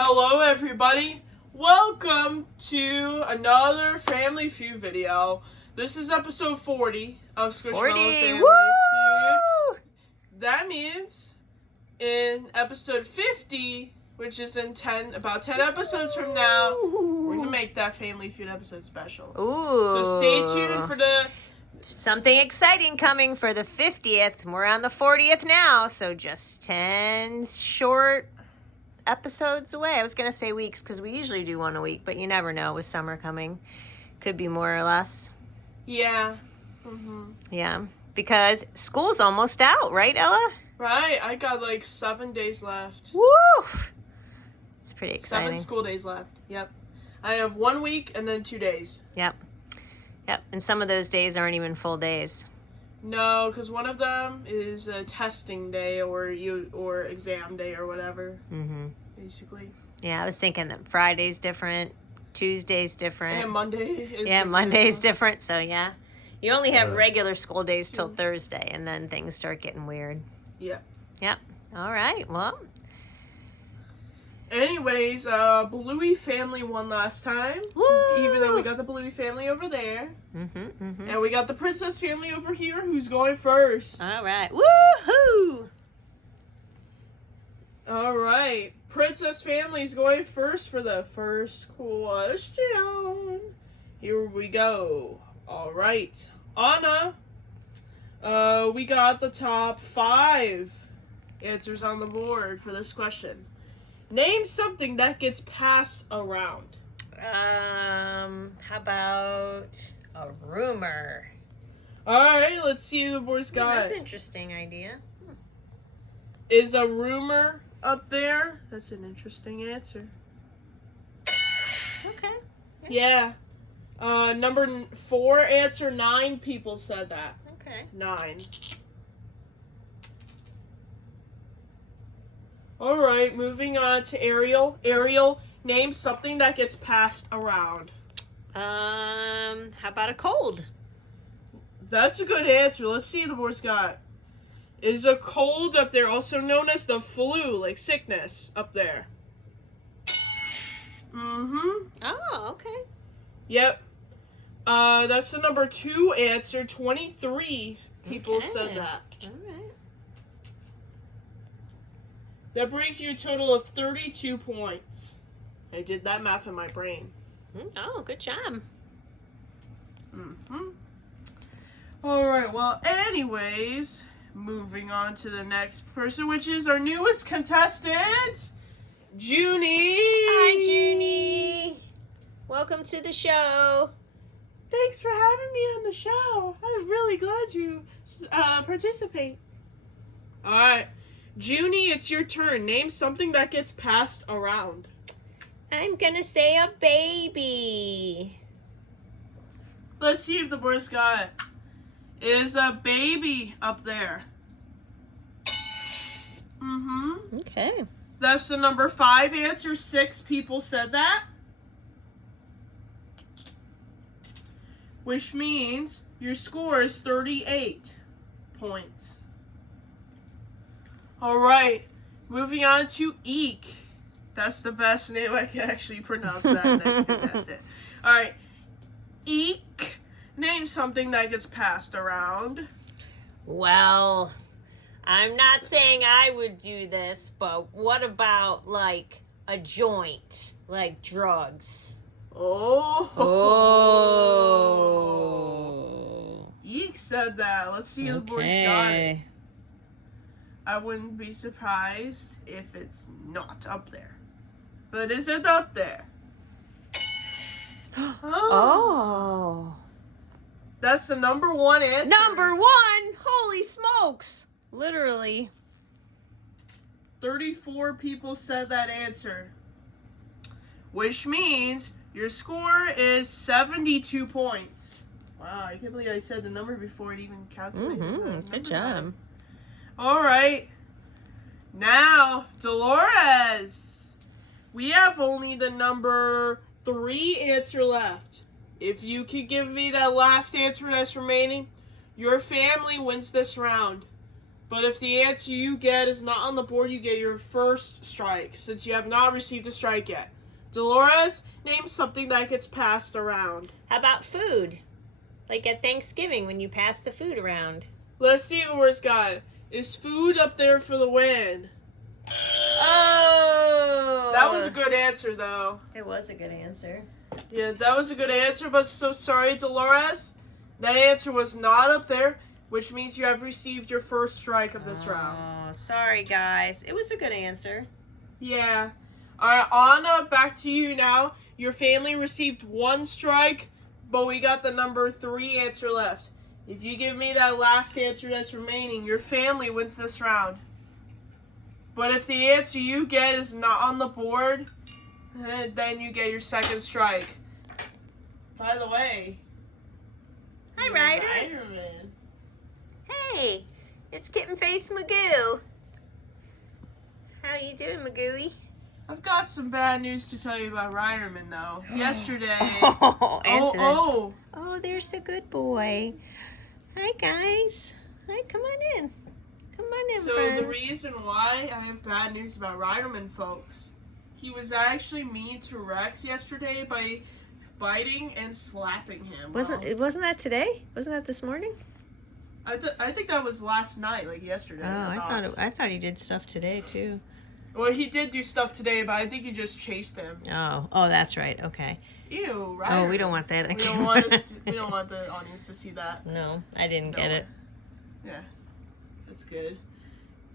Hello everybody, welcome to another Family Feud video. This is episode 40 of SquishMallow Family Feud. That means in episode 50, which is in about 10 episodes from now, we're going to make that Family Feud episode special. Ooh. So stay tuned for something exciting coming for the 50th. We're on the 40th now, so just 10 short episodes away. I was going to say weeks because we usually do one a week, but you never know with summer coming. Could be more or less. Yeah. Yeah, because school's almost out, right, Ella? Right, I got like 7 days left. Woo! It's pretty exciting. 7 school days left, yep. I have 1 week and then 2 days. Yep, and some of those days aren't even full days. No, because one of them is a testing day or exam day or whatever. Basically. Yeah, I was thinking that Friday's different, Tuesday's different. And Monday is different. Yeah, Monday's different, so yeah. You only have regular school days till Thursday, and then things start getting weird. Yeah. Yep. All right, well. Anyways, Bluey family won last time. Woo! Even though we got the Bluey family over there. And we got the Princess family over here who's going first. All right. Woohoo! All right. Princess family's going first for the first question. Here we go. All right. Anna, we got the top 5 answers on the board for this question. Name something that gets passed around. How about a rumor? All right, let's see who the boys got. That's an interesting idea. Is a rumor up there? That's an interesting answer. Okay. Yeah. Number 4 answer, 9 people said that. Okay. 9. All right, moving on to Ariel. Ariel, name something that gets passed around. How about a cold? That's a good answer. Let's see what the boys got. Is a cold up there, also known as the flu, like sickness up there? Oh, okay. Yep. That's the number 2 answer. 23 people said that. All right. That brings you a total of 32 points. I did that math in my brain. Oh, good job. Alright, well, anyways, moving on to the next person, which is our newest contestant, Junie. Hi, Junie. Welcome to the show. Thanks for having me on the show. I'm really glad to participate. Alright. Junie, it's your turn. Name something that gets passed around. I'm gonna say a baby. Let's see if the boys got it. Is a baby up there? Okay. That's the number 5 answer. 6 people said that. Which means your score is 38 points. Alright, moving on to Eek. That's the best name I can actually pronounce that next contestant. Alright, Eek. Name something that gets passed around. Well, I'm not saying I would do this, but what about, like, a joint? Like drugs? Oh. Eek said that. Let's see if the boys got it. I wouldn't be surprised if it's not up there. But is it up there? Oh. That's the number 1 answer. Number 1? Holy smokes. Literally. 34 people said that answer. Which means your score is 72 points. Wow, I can't believe I said the number before it even calculated. Good job. All right. Now, Dolores. We have only the number 3 answer left. If you could give me that last answer that's remaining, your family wins this round. But if the answer you get is not on the board, you get your first strike, since you have not received a strike yet. Dolores, name something that gets passed around. How about food? Like at Thanksgiving when you pass the food around. Let's see if Where's God. Is food up there for the win? Oh! That was a good answer, though. It was a good answer. Yeah, that was a good answer, but so sorry, Dolores. That answer was not up there, which means you have received your first strike of this round. Oh, sorry, guys. It was a good answer. Yeah. Alright, Anna, back to you now. Your family received 1 strike, but we got the number 3 answer left. If you give me that last answer that's remaining, your family wins this round. But if the answer you get is not on the board, then you get your second strike. By the way. Hi, Ryder. Ryderman. Hey, it's Kitten Face Magoo. How you doing, Magooey? I've got some bad news to tell you about Ryderman, though. Yesterday. Oh, there's a good boy. Hi, guys. Hi, come on in. Come on in, so friends. the reason why I have bad news about Ryderman, folks, he was actually mean to Rex yesterday by biting and slapping him. Wasn't that today? Wasn't that this morning? I think that was last night, like yesterday. Oh, I thought he did stuff today too. Well, he did do stuff today, but I think he just chased him. Oh, that's right. Okay. Ew, right? Oh, we don't want that. We don't want the audience to see that. No, I didn't get it. Yeah, that's good.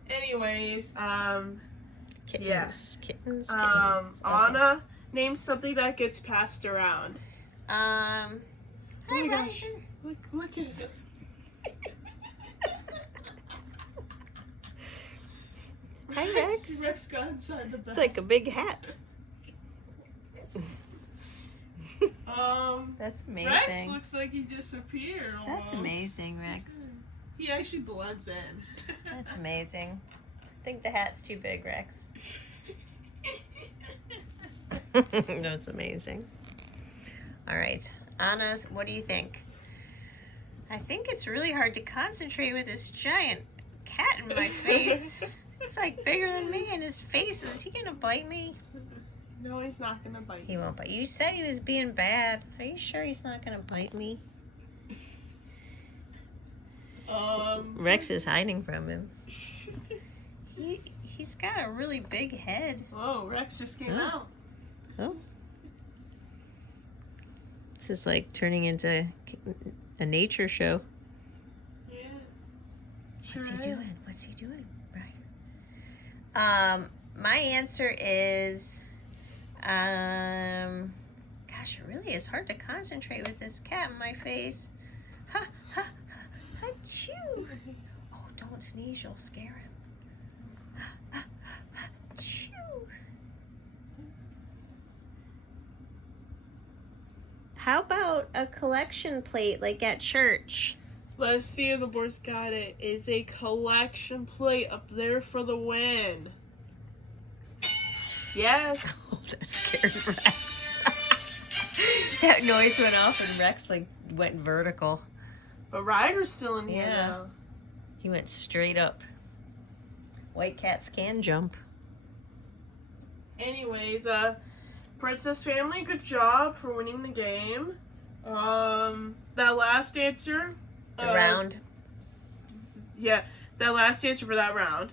Anyways, Kittens. Anna, name something that gets passed around. Oh my gosh! Look at it. Hi, Rex. Rex got inside the best. It's like a big hat. That's amazing. Rex looks like he disappeared almost. That's amazing, Rex. He actually blends in. That's amazing. I think the hat's too big, Rex. That's amazing. All right. Anna, what do you think? I think it's really hard to concentrate with this giant cat in my face. It's like bigger than me and his face. Is he going to bite me? No, he's not going to bite you. He won't bite you. You said he was being bad. Are you sure he's not going to bite me? Rex is hiding from him. He's got a really big head. Oh, Rex just came out. Oh. This is like turning into a nature show. Yeah. What's he doing? What's he doing? Right. My answer is, gosh, it really is hard to concentrate with this cat in my face. Ha, ha, ha, achoo. Oh, don't sneeze, you'll scare him. Ha, ha, ha, achoo. How about a collection plate like at church? Let's see if the board's got it. Is a collection plate up there for the win? Yes. Oh, that scared Rex. That noise went off and Rex like went vertical. But Ryder's still in here Yeah. now. He went straight up. White cats can jump. Anyways, Princess Family, good job for winning the game. That last answer. The round. Yeah, that last answer for that round.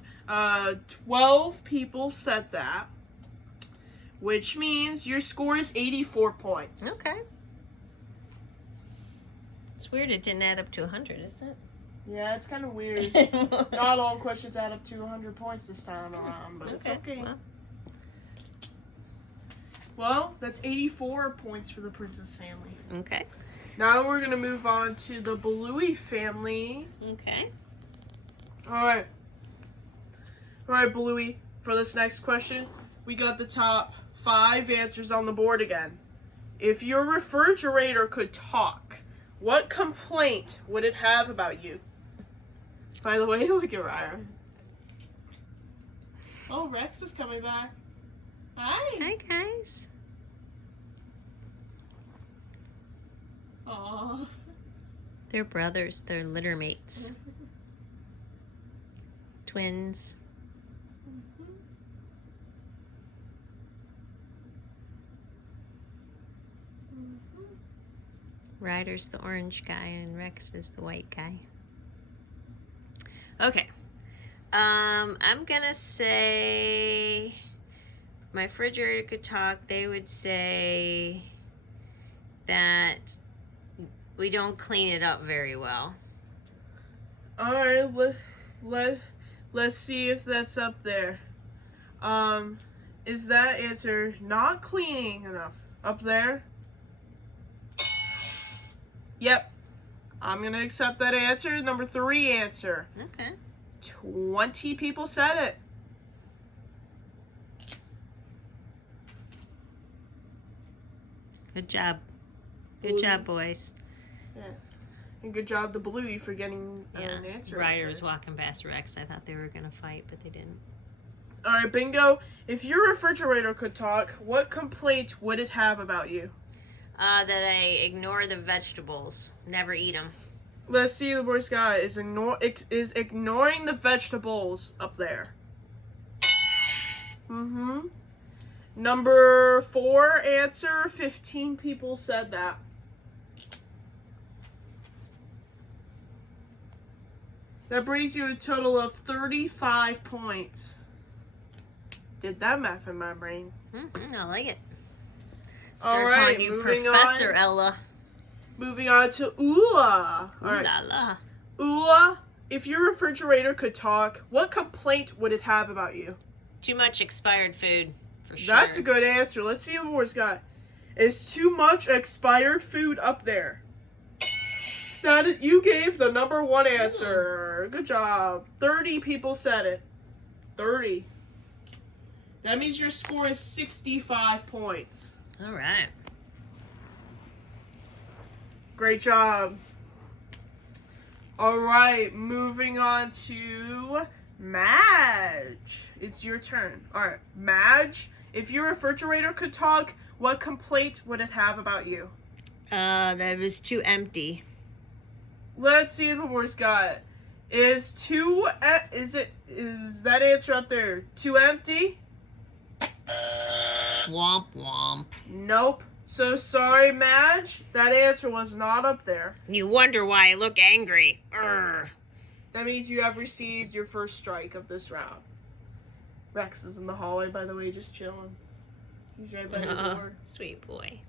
12 people said that. Which means your score is 84 points. Okay. It's weird it didn't add up to 100, isn't it? Yeah, it's kind of weird. Not all questions add up to 100 points this time around, but it's okay. Well, that's 84 points for the Princess Family. Okay. Now we're going to move on to the Bluey family. Okay. Alright. Alright, Bluey, for this next question, we got the top 5 answers on the board again. If your refrigerator could talk, what complaint would it have about you? By the way, look at Ryan. Oh, Rex is coming back. Hi. Hi, guys. Aww. They're brothers. They're litter mates. Twins. Ryder's the orange guy and Rex is the white guy. Okay. I'm gonna say my refrigerator could talk. They would say that we don't clean it up very well. All right, let's see if that's up there. Is that answer not cleaning enough up there? Yep. I'm gonna accept that answer. Number 3 answer. Okay. 20 people said it. Good job. Good job, boys. Yeah. And good job to Bluey for getting an answer. Ryder was walking past Rex. I thought they were going to fight, but they didn't. All right, Bingo. If your refrigerator could talk, what complaint would it have about you? That I ignore the vegetables. Never eat them. Let's see the boys got is ignoring the vegetables up there. Number 4 answer, 15 people said that. That brings you a total of 35 points. Did that math in my brain. I like it. All right, calling you moving Professor on. Ella. Moving on to Ula. All right. La. Ula, if your refrigerator could talk, what complaint would it have about you? Too much expired food, for sure. That's a good answer. Let's see what Moore's got. Is too much expired food up there? You gave the number 1 answer. Good job. 30 people said it. 30. That means your score is 65 points. All right. Great job. All right, moving on to Madge. It's your turn. All right, Madge, if your refrigerator could talk, what complaint would it have about you? That it was too empty. Let's see what Moore's got. Is that answer up there too empty? Womp womp. Nope. So sorry, Madge. That answer was not up there. You wonder why I look angry. Urgh. That means you have received your first strike of this round. Rex is in the hallway, by the way, just chilling. He's right by the door. Sweet boy.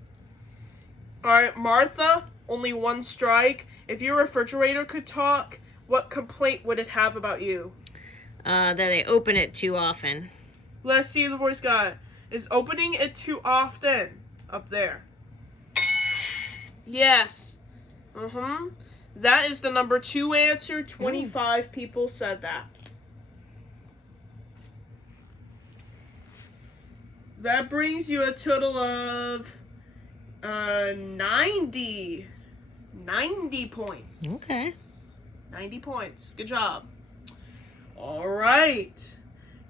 Alright, Martha, only 1 strike. If your refrigerator could talk, what complaint would it have about you? That I open it too often. Let's see the boys got. Is opening it too often up there? Yes. That is the number 2 answer. 25 people said that. That brings you a total of 90 points. Okay. 90 points. Good job. All right.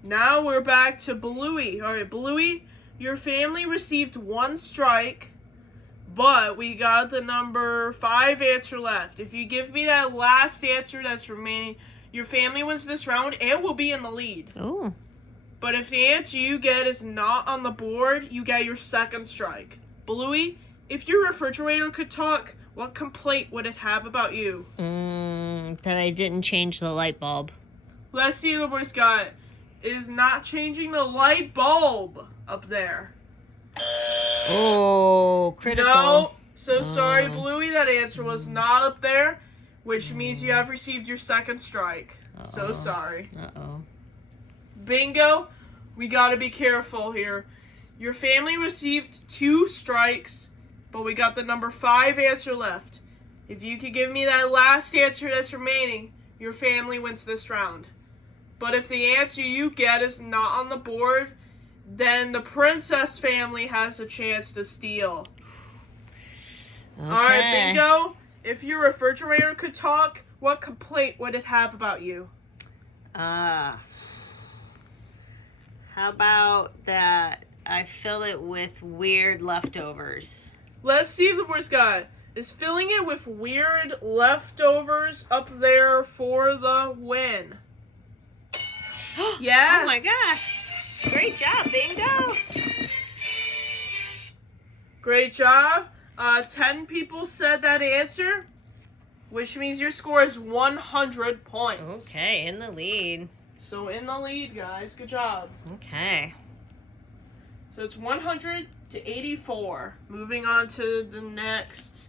Now we're back to Bluey. All right, Bluey, your family received 1 strike, but we got the number 5 answer left. If you give me that last answer that's remaining, your family wins this round and will be in the lead. Oh. But if the answer you get is not on the board, you get your 2nd strike. Bluey, if your refrigerator could talk, what complaint would it have about you? That I didn't change the light bulb. Let's see what boys got. Is not changing the light bulb up there. Oh, critical. No. So sorry, Bluey. That answer was not up there, which means you have received your 2nd strike. So sorry. Uh-oh. Bingo. We gotta be careful here. Your family received 2 strikes, but we got the number 5 answer left. If you could give me that last answer that's remaining, your family wins this round. But if the answer you get is not on the board, then the princess family has a chance to steal. Okay. Alright, Bingo. If your refrigerator could talk, what complaint would it have about you? How about that I fill it with weird leftovers? Let's see if the boys got. Is filling it with weird leftovers up there for the win? Yes. Oh my gosh. Great job, Bingo. Great job. 10 people said that answer, which means your score is 100 points. Okay, in the lead. So in the lead, guys. Good job. Okay. So it's 100 to 84. Moving on to the next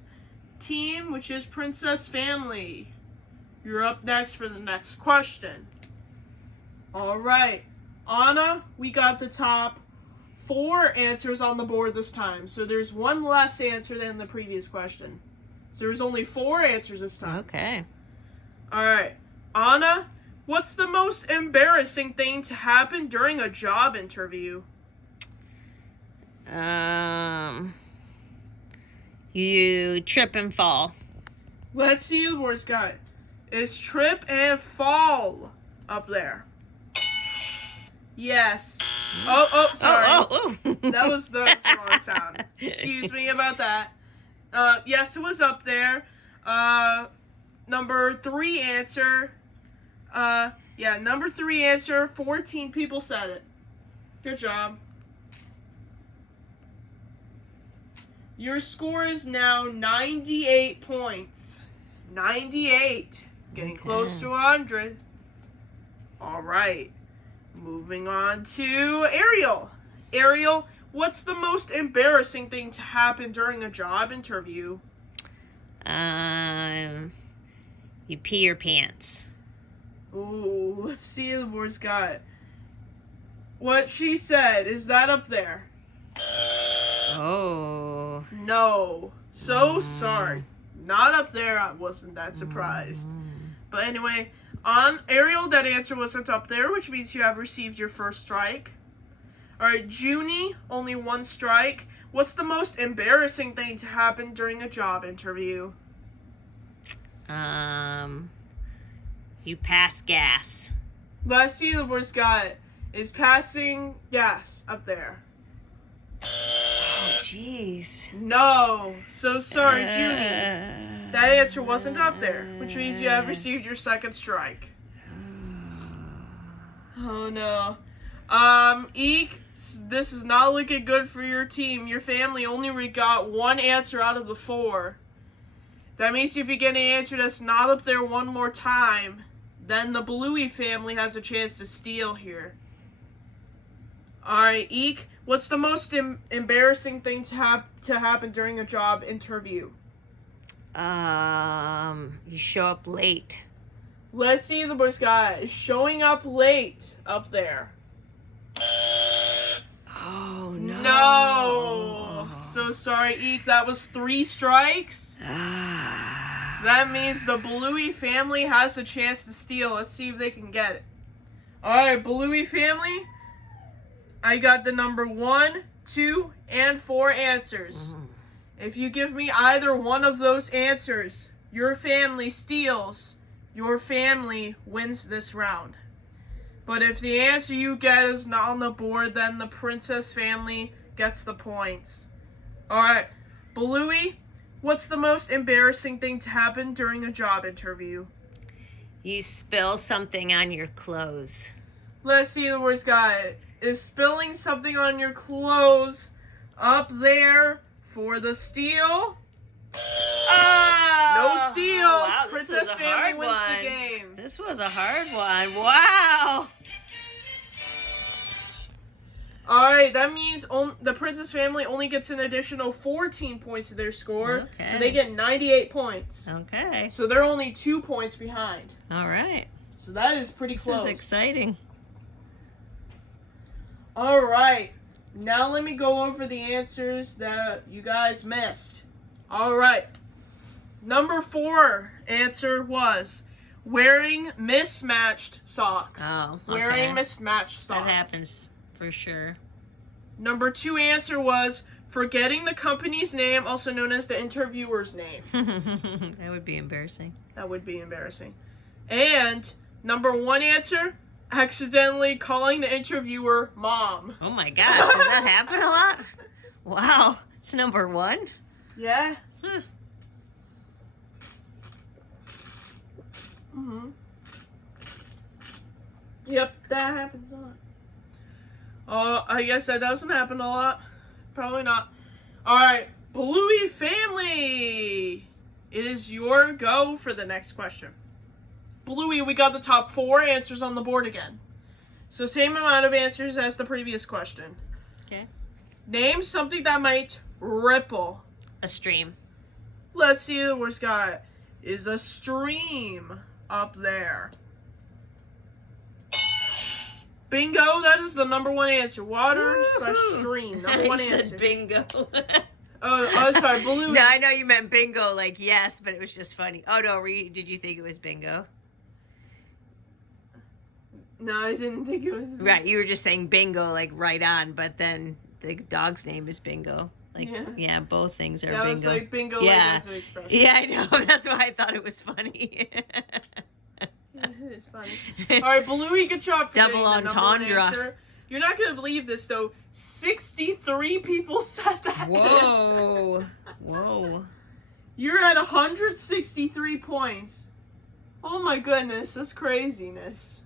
team, which is Princess Family. You're up next for the next question. All right. Anna, we got the top 4 answers on the board this time. So there's one less answer than the previous question. So there's only 4 answers this time. Okay. All right. Anna, what's the most embarrassing thing to happen during a job interview? You trip and fall. Let's see the worst guy. Is trip and fall up there? Yes. Oh, sorry. Oh. That was the wrong sound. Excuse me about that. Yes, it was up there. Number 3 answer. Number 3 answer. 14 people said it. Good job. Your score is now 98 points. 98. Getting close to 100. All right. Moving on to Ariel. Ariel, what's the most embarrassing thing to happen during a job interview? You pee your pants. Ooh, let's see the board's got. What she said, is that up there? Oh. No. So sorry. Not up there. I wasn't that surprised. But anyway, on Ariel, that answer wasn't up there, which means you have received your first strike. Alright, Junie, only 1 strike. What's the most embarrassing thing to happen during a job interview? You pass gas. Let's see the worst guy. Is passing gas up there? Oh, jeez. No. So sorry, Junie. That answer wasn't up there, which means you have received your second strike. Oh no. Eek, this is not looking good for your team. Your family only got 1 answer out of the 4. That means if you get an answer that's not up there one more time, then the Bluey family has a chance to steal here. Alright, Eek, what's the most embarrassing thing to happen during a job interview? You show up late. Let's see the worst guy is showing up late up there. Oh, no. No. So sorry, Eek. That was 3 strikes. That means the Bluey family has a chance to steal. Let's see if they can get it. Alright, Bluey family. I got the number 1, 2, and 4 answers. If you give me either one of those answers, your family steals. Your family wins this round. But if the answer you get is not on the board, then the Princess family gets the points. Alright, Bluey, what's the most embarrassing thing to happen during a job interview? You spill something on your clothes. Let's see the worst guy. Is spilling something on your clothes up there for the steal? No steal. Wow, Princess family wins the game. This was a hard one. Wow. Alright, that means the Princess family only gets an additional 14 points to their score. Okay. So they get 98 points. Okay. So they're only 2 points behind. All right. So that is pretty close. This is exciting. Alright. Now let me go over the answers that you guys missed. Alright. Number 4 answer was wearing mismatched socks. Oh, okay. Wearing mismatched socks. That happens for sure. Number 2 answer was forgetting the company's name, also known as the interviewer's name. That would be embarrassing. That would be embarrassing. And number 1 answer, accidentally calling the interviewer mom. Oh my gosh, does that happen a lot? Wow, it's number 1? Yeah. Huh. Yep, that happens a lot. Oh, I guess that doesn't happen a lot. Probably not. Alright, Bluey family! It is your go for the next question. Bluey, we got the top 4 answers on the board again. So same amount of answers as the previous question. Okay. Name something that might ripple. A stream. Let's see the worst guy. Is a stream up there? Bingo, that is the number 1 answer. Water / stream. Number 1 answer. Said bingo. Oh, sorry, Bluey. No, I know you meant bingo, like yes, but it was just funny. Oh no, did you think it was bingo? No, I didn't think it was. Right, you were just saying bingo, like right on, but then the dog's name is bingo. Like, yeah, both things are bingo. Yeah, it's like bingo, yeah. like as an expression. Yeah, I know. That's why I thought it was funny. Yeah, it's funny. All right, Bluey, good job for Double getting the number 1 entendre. answer. You're not going to believe this, though. 63 people said that Whoa. answer. Whoa. You're at 163 points. Oh my goodness, that's craziness.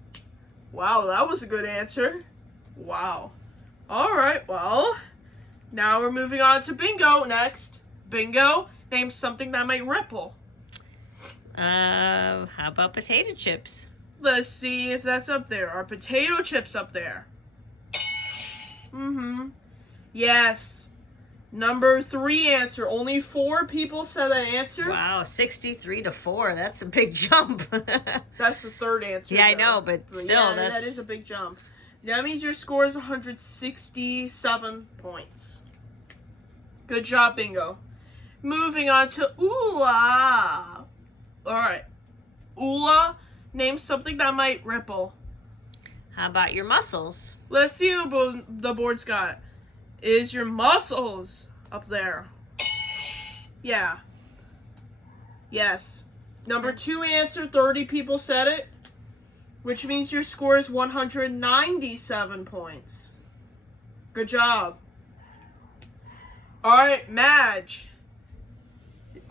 Wow, that was a good answer. Wow. Alright, well, now we're moving on to bingo next. Bingo, name something that might ripple. How about potato chips? Let's see if that's up there. Are potato chips up there? Mm-hmm. Yes. Number 3 answer. Only 4 people said that answer. Wow, 63 to 4. That's a big jump. That's the 3rd answer. Yeah, I though. know, but still, that that's... is a big jump. That means your score is 167 points. Good job, bingo. Moving on to Oola. Alright. Oola, name something that might ripple. How about your muscles? Let's see who the board's got. Is your muscles up there? Yeah. Yes. Number 2 answer, 30 people said it. Which means your score is 197 points. Good job. Alright, Madge.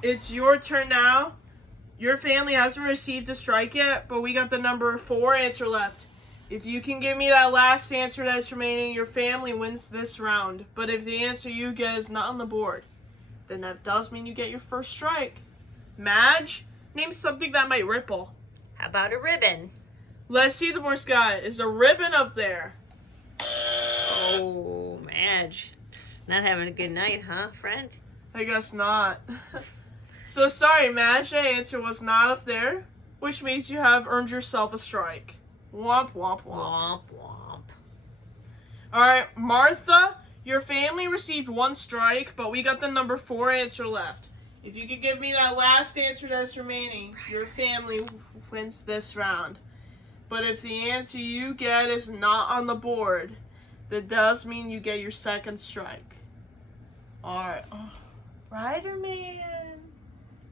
It's your turn now. Your family hasn't received a strike yet, but we got the number 4 answer left. If you can give me that last answer that's remaining, your family wins this round. But if the answer you get is not on the board, then that does mean you get your first strike. Madge, name something that might ripple. How about a ribbon? Let's see the board, Scott. Is a ribbon up there? Oh, Madge. Not having a good night, huh, friend? I guess not. So sorry, Madge. That answer was not up there, which means you have earned yourself a strike. Womp, womp, womp. Womp, womp. Alright, Martha, your family received 1 strike, but we got the number 4 answer left. If you could give me that last answer that's remaining, your family wins this round. But if the answer you get is not on the board, that does mean you get your 2nd strike. Alright. Oh, Rider-Man.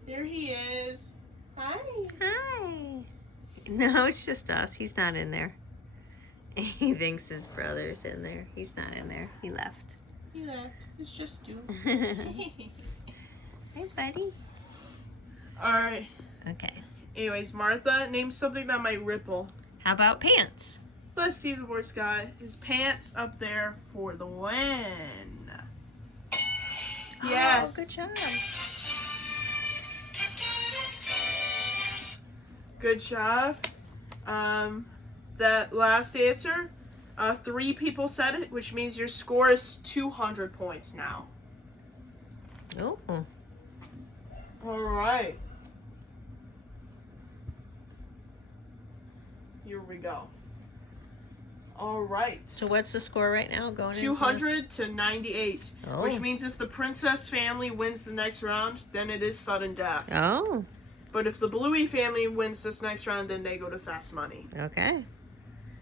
There he is. Hi. Hi. No, it's just us. He's not in there. He thinks his brother's in there. He's not in there. He left. He left. It's just you. Hi, buddy. Alright. Okay. Anyways, Martha, name something that might ripple. How about pants? Let's see the worst guy. His pants up there for the win. Yes. Oh, good job. Good job. That last answer, 3 people said it, which means your score is 200 points now. Oh. All right. Here we go. All right. So what's the score right now going 200 to 98, Oh. which means if the princess family wins the next round, then it is sudden death. Oh, But if the Bluey family wins this next round, then they go to fast money. okay.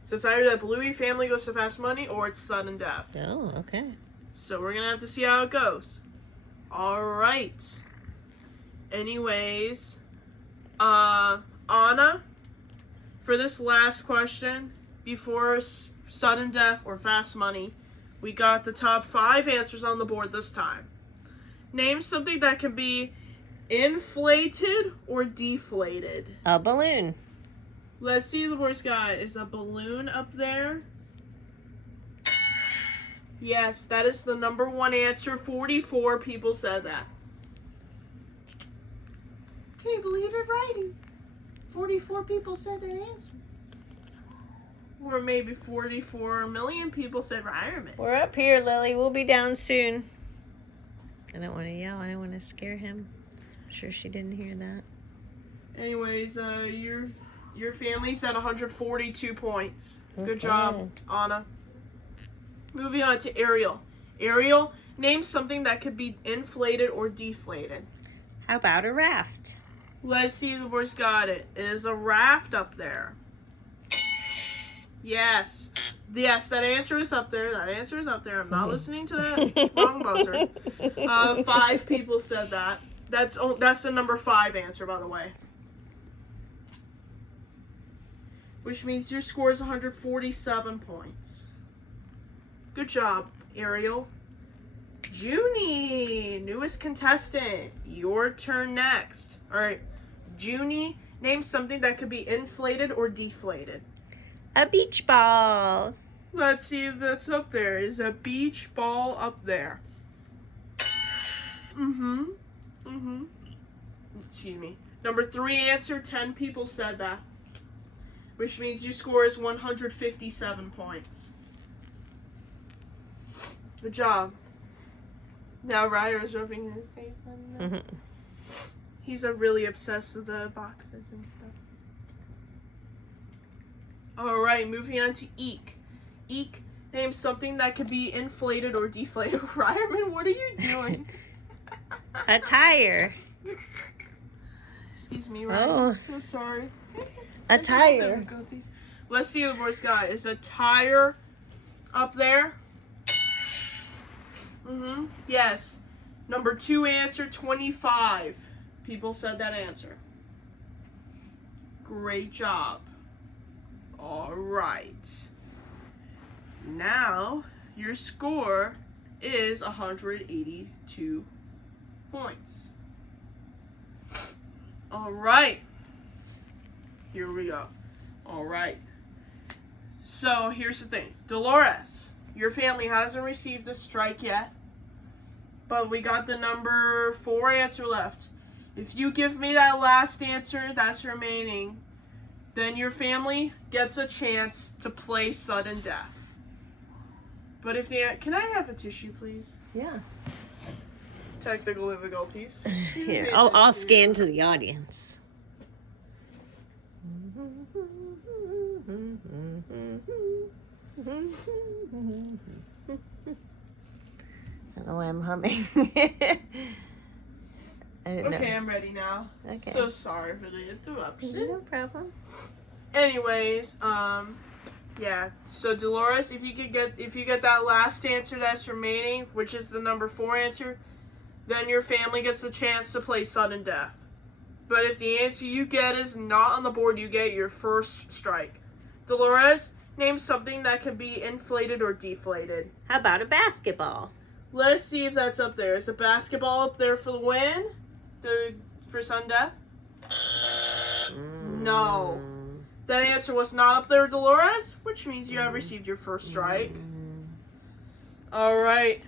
So it's either that Bluey family goes to fast money or it's sudden death. Oh, okay. So we're going to have to see how it goes. All right. Anyways, Anna, for this last question, before sudden death or fast money, we got the top 5 answers on the board this time. Name something that can be inflated or deflated. A balloon. Let's see the boy Scott. Is a balloon up there? Yes, that is the number one answer. 44 people said that. Can you believe it, righty? 44 people said that answer. Or maybe 44 million people said retirement. We're up here, Lily. We'll be down soon. I don't want to yell. I don't want to scare him. I'm sure she didn't hear that. Anyways, your family's at 142 points. Okay. Good job, Anna. Moving on to Ariel. Ariel, name something that could be inflated or deflated. How about a raft? Let's see if the boys got it. Is a raft up there? Yes. Yes, that answer is up there. That answer is up there. I'm not listening to that wrong buzzer. 5 people said that. That's the number 5 answer, by the way. Which means your score is 147 points. Good job, Ariel. Junie, newest contestant. Your turn next. All right. Junie, name something that could be inflated or deflated. A beach ball. Let's see if that's up there. Is a beach ball up there? Excuse me. Number 3 answer, 10 people said that. Which means your score is 157 points. Good job. Now Ryder's rubbing his face on that. He's really obsessed with the boxes and stuff. Alright, moving on to Eek. Eek, name something that could be inflated or deflated. Ryderman, what are you doing? A tire. Excuse me, Ryder. Oh. So sorry. A tire. Let's see what the boys got. Is a tire up there? Yes. Number 2 answer, 25 people said that answer. Great job. All right. Now, your score is 182 points. All right. Here we go. All right. So, here's the thing. Dolores, your family hasn't received a strike yet, but we got the number 4 answer left. If you give me that last answer that's remaining, then your family gets a chance to play sudden death. But if they... Can I have a tissue, please? Yeah. Technical difficulties. Here, I'll scan to the audience. I don't know why I'm humming. Okay, I'm ready now. Okay. So sorry for the interruption. No problem. Anyways, yeah. So Dolores, if you get that last answer that's remaining, which is the number 4 answer, then your family gets the chance to play sudden death. But if the answer you get is not on the board, you get your first strike. Dolores, name something that can be inflated or deflated. How about a basketball? Let's see if that's up there. Is a basketball up there for the win? For sudden death? No. That answer was not up there, Dolores, which means you have received your first strike. All right.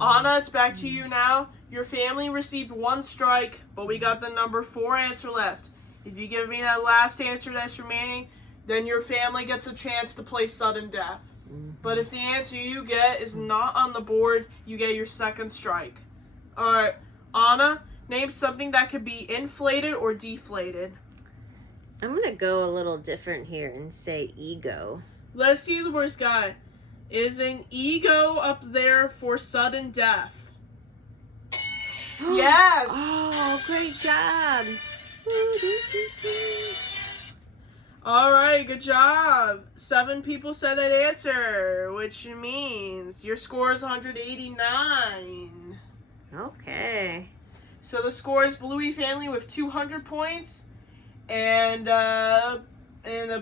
Anna, it's back to you now. Your family received 1 strike, but we got the number 4 answer left. If you give me that last answer that's remaining, then your family gets a chance to play sudden death. But if the answer you get is not on the board, you get your second strike. All right. Anna, name something that could be inflated or deflated. I'm going to go a little different here and say ego. Let's see the worst guy. Is an ego up there for sudden death? Yes! Oh, great job. All right, good job. 7 people said that answer, which means your score is 189. Okay. So the score is Bluey family with 200 points, and the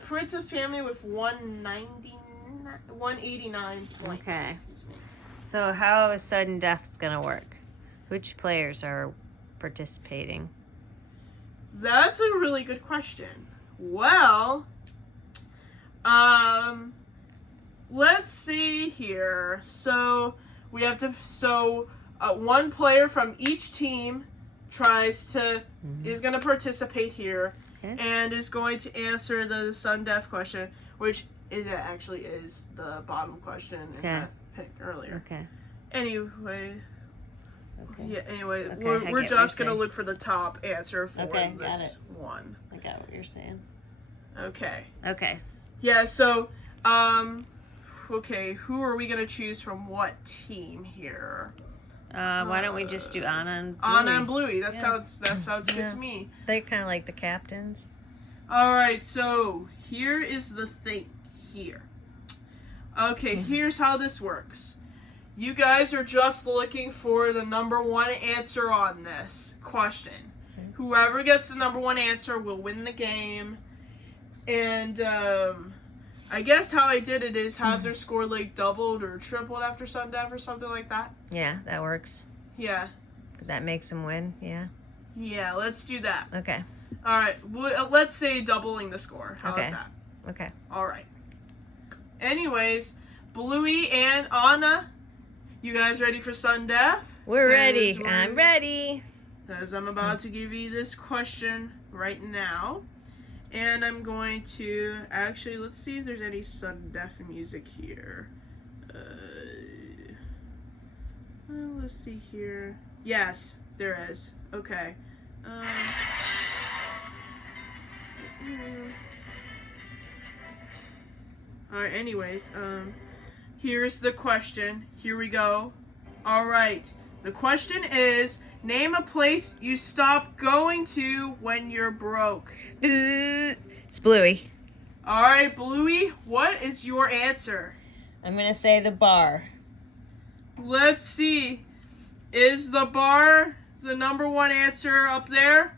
Princess family with 189 points. Okay. Excuse me. So how is sudden death going to work? Which players are participating? That's a really good question. Well, Let's see here. So we have to. One player from each team is going to participate here, and is going to answer the sudden death question, which actually is the bottom question in that pick earlier. Okay. Anyway. Okay. Yeah. Anyway, Okay, we're just going to look for the top answer for got this it. one. I got what you're saying. Okay. Okay. Yeah. So, okay, who are we going to choose from what team here? Why don't we just do Anna and Bluey? Anna and Bluey. That sounds good to me. They're kind of like the captains. All right, so here is the thing here. Okay, here's how this works. You guys are just looking for the number one answer on this question. Okay. Whoever gets the number one answer will win the game. And I guess how I did it is have their score like doubled or tripled after sudden death or something like that. Yeah, that works. Yeah. That makes them win, yeah. Yeah, let's do that. Okay. All right, let's say doubling the score. How's that? Okay. All right. Anyways, Bluey and Anna, you guys ready for sudden death? We're ready. I'm ready. Because I'm about to give you this question right now. And I'm going to, actually, let's see if there's any sudden death music here. Let's see here. Yes, there is. Okay. Alright, anyways, here's the question. Here we go. Alright, the question is, name a place you stop going to when you're broke. It's Bluey. Alright, Bluey, what is your answer? I'm going to say the bar. Let's see. Is the bar the number one answer up there?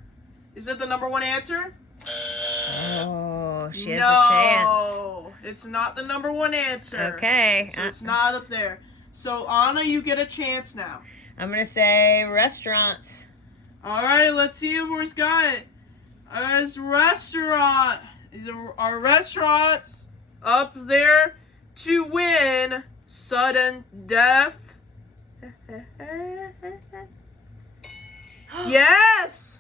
Is it the number one answer? Oh, she has a chance. No, it's not the number one answer. Okay. So it's not up there. So, Anna, you get a chance now. I'm going to say restaurants. All right, let's see who's got it. Is are restaurants up there to win sudden death? Yes!